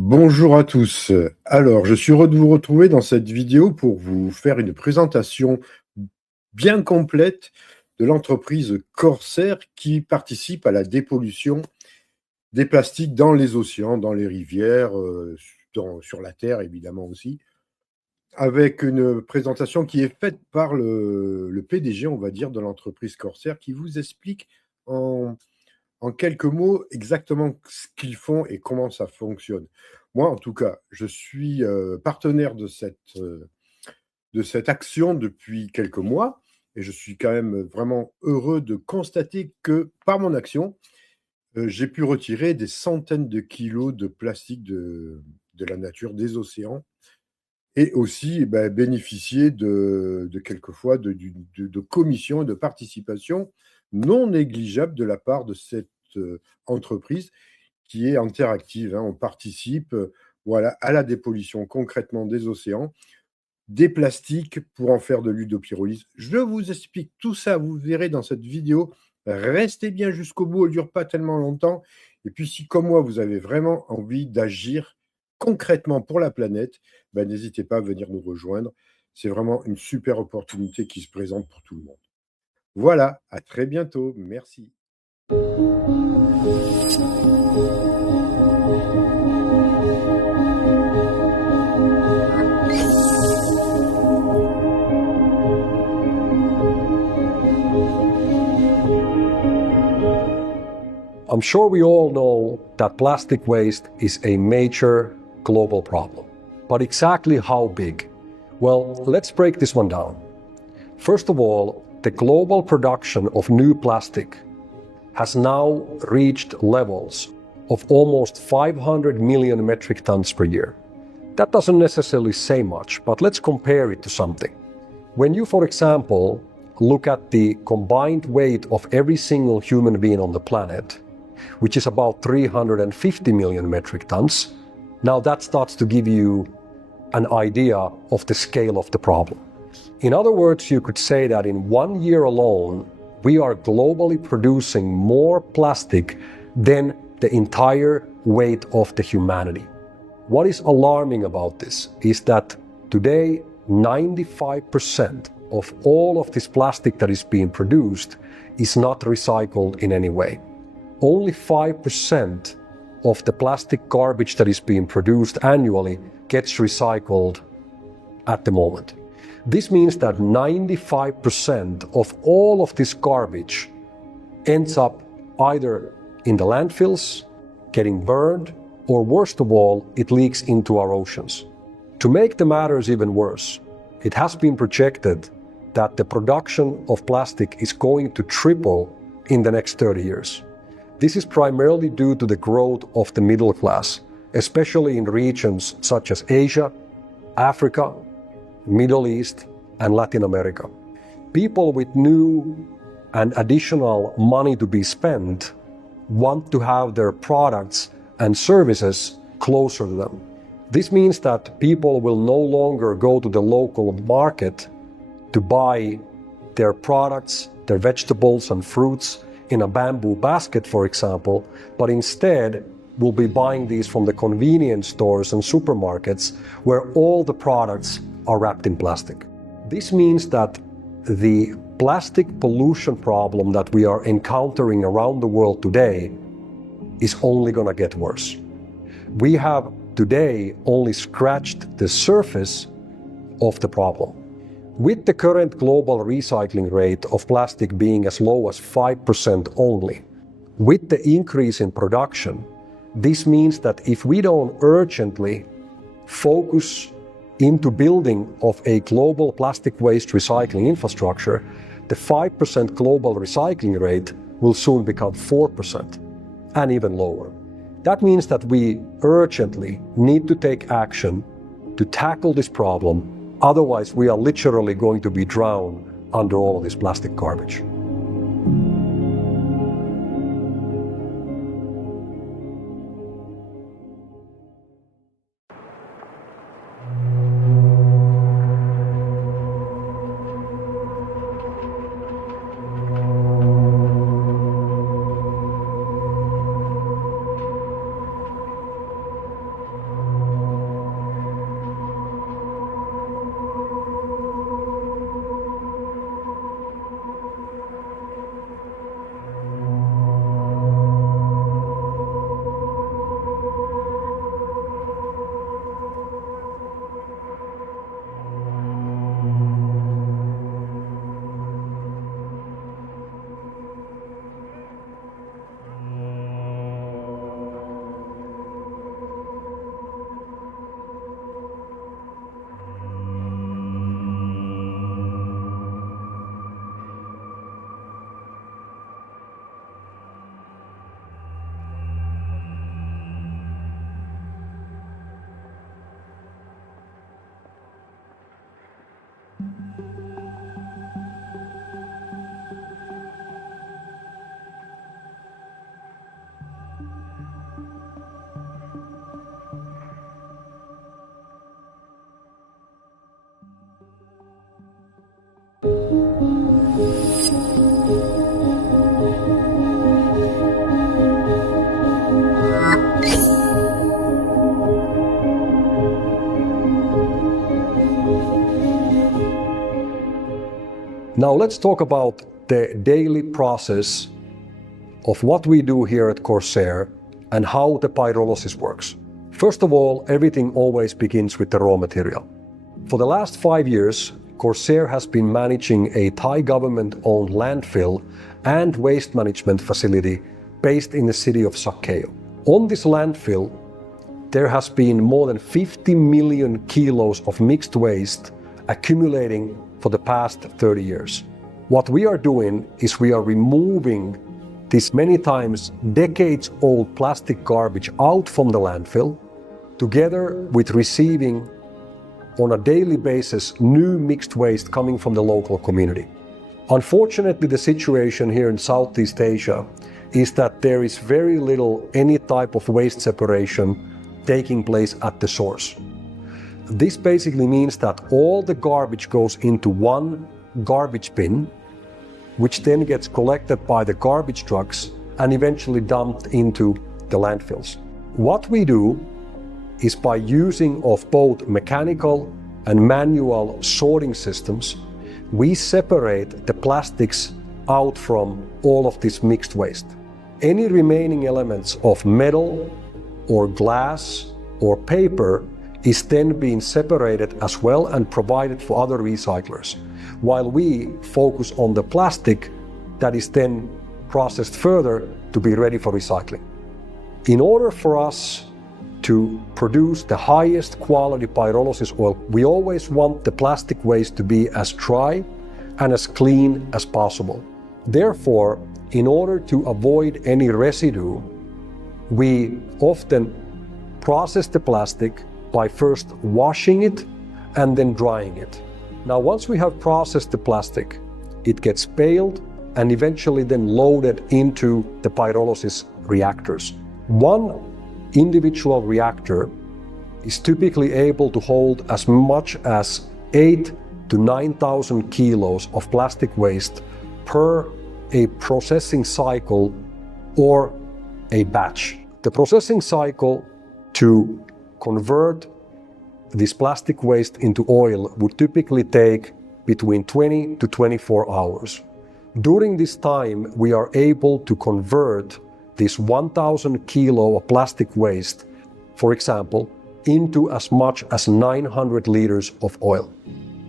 Bonjour à tous. Alors, je suis heureux de vous retrouver dans cette vidéo pour vous faire une présentation bien complète de l'entreprise Corsair qui participe à la dépollution des plastiques dans les océans, dans les rivières, sur la terre évidemment aussi, avec une présentation qui est faite par le PDG, on va dire, de l'entreprise Corsair, qui vous explique en quelques mots exactement ce qu'ils font et comment ça fonctionne. Moi, en tout cas, je suis partenaire de cette action depuis quelques mois et je suis quand même vraiment heureux de constater que par mon action, j'ai pu retirer des centaines de kilos de plastique de la nature, des océans et aussi bénéficier de quelquefois de commissions et de participation non négligeables de la part de cette entreprise qui est interactive, hein. On participe voilà, à la dépollution concrètement des océans, des plastiques pour en faire de l'huile de pyrolyse. Je vous explique tout ça, vous verrez dans cette vidéo. Restez bien jusqu'au bout, elle ne dure pas tellement longtemps. Et puis si, comme moi, vous avez vraiment envie d'agir concrètement pour la planète, n'hésitez pas à venir nous rejoindre. C'est vraiment une super opportunité qui se présente pour tout le monde. Voilà, à très bientôt. Merci. I'm sure we all know that plastic waste is a major global problem. But exactly how big? Well, let's break this one down. First of all, the global production of new plastic has now reached levels of almost 500 million metric tons per year. That doesn't necessarily say much, but let's compare it to something. When you, for example, look at the combined weight of every single human being on the planet, which is about 350 million metric tons, now that starts to give you an idea of the scale of the problem. In other words, you could say that in 1 year alone, we are globally producing more plastic than the entire weight of the humanity. What is alarming about this is that today, 95% of all of this plastic that is being produced is not recycled in any way. Only 5% of the plastic garbage that is being produced annually gets recycled at the moment. This means that 95% of all of this garbage ends up either in the landfills, getting burned, or worst of all, it leaks into our oceans. To make the matters even worse, it has been projected that the production of plastic is going to triple in the next 30 years. This is primarily due to the growth of the middle class, especially in regions such as Asia, Africa, Middle East, and Latin America. People with new and additional money to be spent want to have their products and services closer to them. This means that people will no longer go to the local market to buy their products, their vegetables and fruits in a bamboo basket, for example, but instead will be buying these from the convenience stores and supermarkets where all the products are wrapped in plastic. This means that the plastic pollution problem that we are encountering around the world today is only going to get worse. We have today only scratched the surface of the problem. With the current global recycling rate of plastic being as low as 5% only, with the increase in production, this means that if we don't urgently focus into building of a global plastic waste recycling infrastructure, the 5% global recycling rate will soon become 4% and even lower. That means that we urgently need to take action to tackle this problem. Otherwise, we are literally going to be drowned under all of this plastic garbage. Now let's talk about the daily process of what we do here at Corsair and how the pyrolysis works. First of all, everything always begins with the raw material. For the last 5 years, Corsair has been managing a Thai government-owned landfill and waste management facility based in the city of Sakeo. On this landfill, there has been more than 50 million kilos of mixed waste accumulating for the past 30 years. What we are doing is we are removing this many times decades-old plastic garbage out from the landfill, together with receiving on a daily basis new mixed waste coming from the local community. Unfortunately, the situation here in Southeast Asia is that there is very little any type of waste separation taking place at the source. This basically means that all the garbage goes into one garbage bin, which then gets collected by the garbage trucks and eventually dumped into the landfills. What we do is by using of both mechanical and manual sorting systems, we separate the plastics out from all of this mixed waste. Any remaining elements of metal or glass or paper is then being separated as well and provided for other recyclers, while we focus on the plastic that is then processed further to be ready for recycling. In order for us to produce the highest quality pyrolysis oil, we always want the plastic waste to be as dry and as clean as possible. Therefore, in order to avoid any residue, we often process the plastic by first washing it and then drying it. Now, once we have processed the plastic, it gets baled and eventually then loaded into the pyrolysis reactors. One individual reactor is typically able to hold as much as 8,000 to 9,000 kilos of plastic waste per a processing cycle or a batch. The processing cycle to convert this plastic waste into oil would typically take between 20 to 24 hours. During this time, we are able to convert this 1,000 kilo of plastic waste, for example, into as much as 900 liters of oil.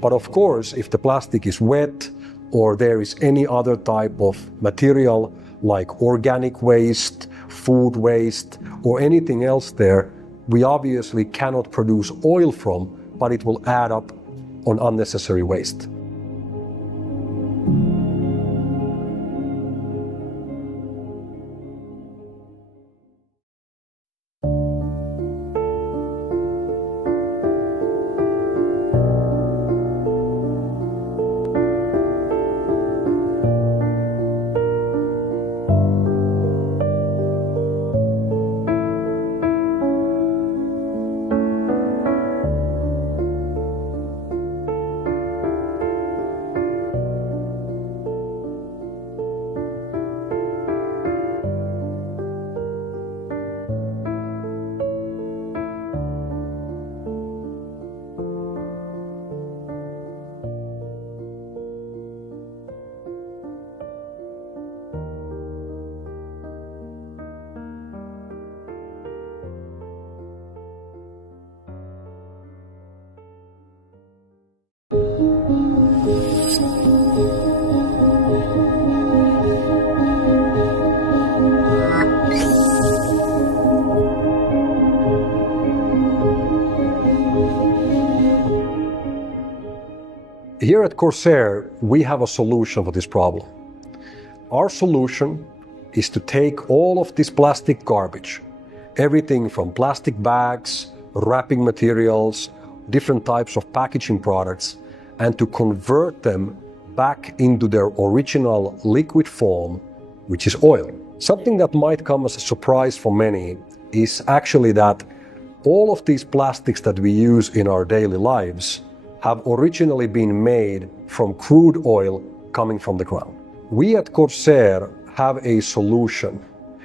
But of course, if the plastic is wet or there is any other type of material like organic waste, food waste, or anything else there, we obviously cannot produce oil from, but it will add up on unnecessary waste. Here at Corsair, we have a solution for this problem. Our solution is to take all of this plastic garbage, everything from plastic bags, wrapping materials, different types of packaging products, and to convert them back into their original liquid form, which is oil. Something that might come as a surprise for many is actually that all of these plastics that we use in our daily lives have originally been made from crude oil coming from the ground. We at Corsair have a solution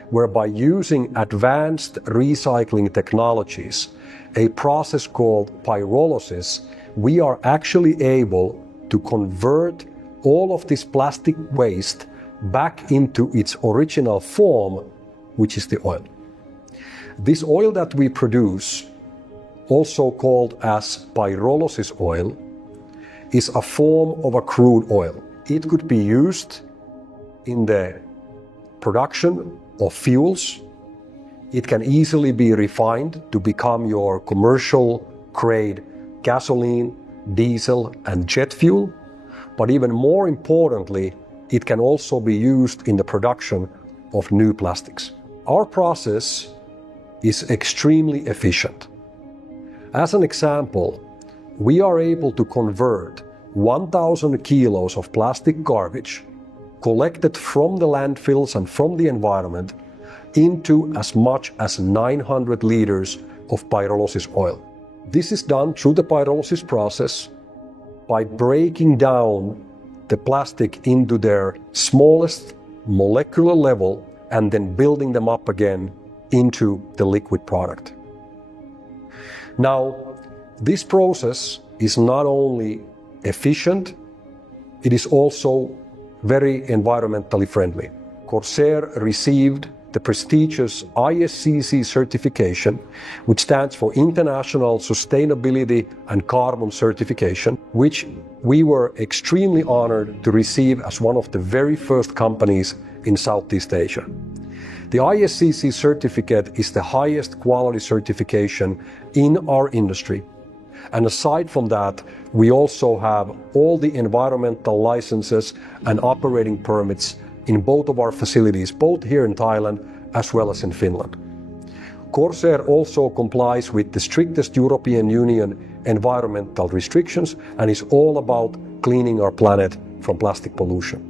whereby using advanced recycling technologies, a process called pyrolysis, we are actually able to convert all of this plastic waste back into its original form, which is the oil. This oil that we produce, also called as pyrolysis oil, is a form of a crude oil. It could be used in the production of fuels. It can easily be refined to become your commercial grade gasoline, diesel, and jet fuel. But even more importantly, it can also be used in the production of new plastics. Our process is extremely efficient. As an example, we are able to convert 1,000 kilos of plastic garbage collected from the landfills and from the environment into as much as 900 liters of pyrolysis oil. This is done through the pyrolysis process by breaking down the plastic into their smallest molecular level and then building them up again into the liquid product. Now, this process is not only efficient, it is also very environmentally friendly. Corsair received the prestigious ISCC certification, which stands for International Sustainability and Carbon Certification, which we were extremely honored to receive as one of the very first companies in Southeast Asia. The ISCC certificate is the highest quality certification in our industry. And aside from that, we also have all the environmental licenses and operating permits in both of our facilities, both here in Thailand as well as in Finland. Corsair also complies with the strictest European Union environmental restrictions and is all about cleaning our planet from plastic pollution.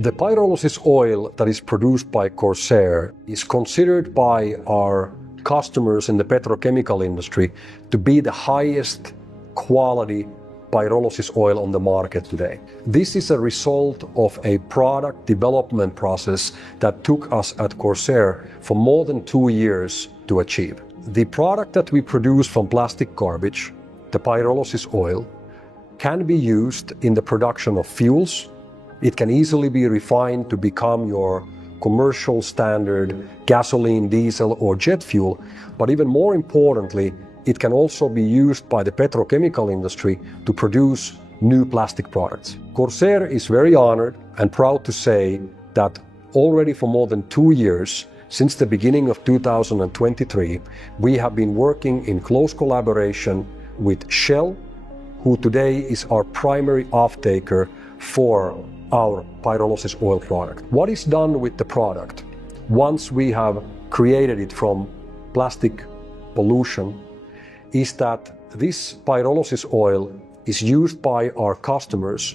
The pyrolysis oil that is produced by Corsair is considered by our customers in the petrochemical industry to be the highest quality pyrolysis oil on the market today. This is a result of a product development process that took us at Corsair for more than 2 years to achieve. The product that we produce from plastic garbage, the pyrolysis oil, can be used in the production of fuels. It can easily be refined to become your commercial standard gasoline, diesel, or jet fuel. But even more importantly, it can also be used by the petrochemical industry to produce new plastic products. Corsair is very honored and proud to say that already for more than 2 years, since the beginning of 2023, we have been working in close collaboration with Shell, who today is our primary off-taker for our pyrolysis oil product. What is done with the product once we have created it from plastic pollution is that this pyrolysis oil is used by our customers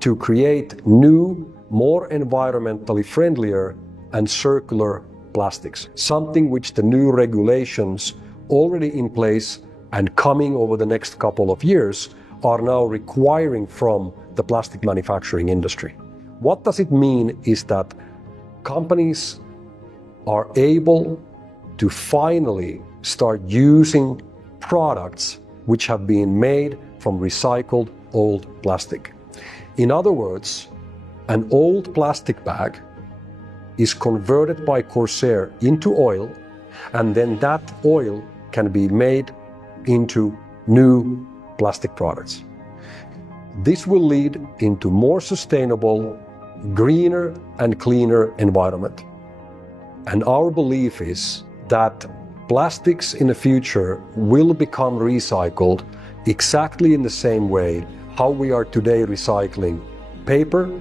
to create new, more environmentally friendlier and circular plastics, something which the new regulations already in place and coming over the next couple of years are now requiring from the plastic manufacturing industry. What does it mean is that companies are able to finally start using products which have been made from recycled old plastic. In other words, an old plastic bag is converted by Corsair into oil and then that oil can be made into new plastic products. This will lead into more sustainable, greener and cleaner environment. And our belief is that plastics in the future will become recycled exactly in the same way how we are today recycling paper,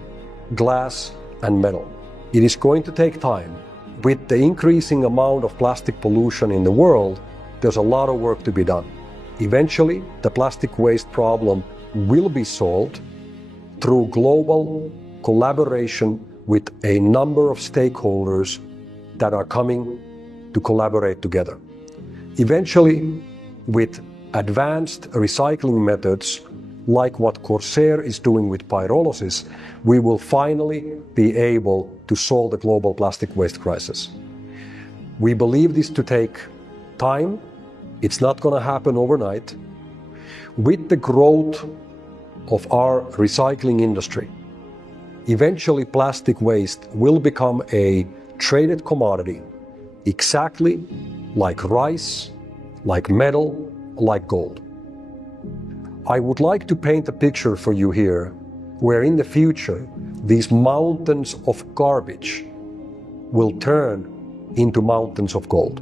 glass and metal. It is going to take time. With the increasing amount of plastic pollution in the world, there's a lot of work to be done. Eventually, the plastic waste problem will be solved through global collaboration with a number of stakeholders that are coming to collaborate together. Eventually, with advanced recycling methods like what Corsair is doing with pyrolysis, we will finally be able to solve the global plastic waste crisis. We believe this to take time. It's not going to happen overnight. With the growth of our recycling industry, eventually plastic waste will become a traded commodity, exactly like rice, like metal, like gold. I would like to paint a picture for you here where in the future these mountains of garbage will turn into mountains of gold.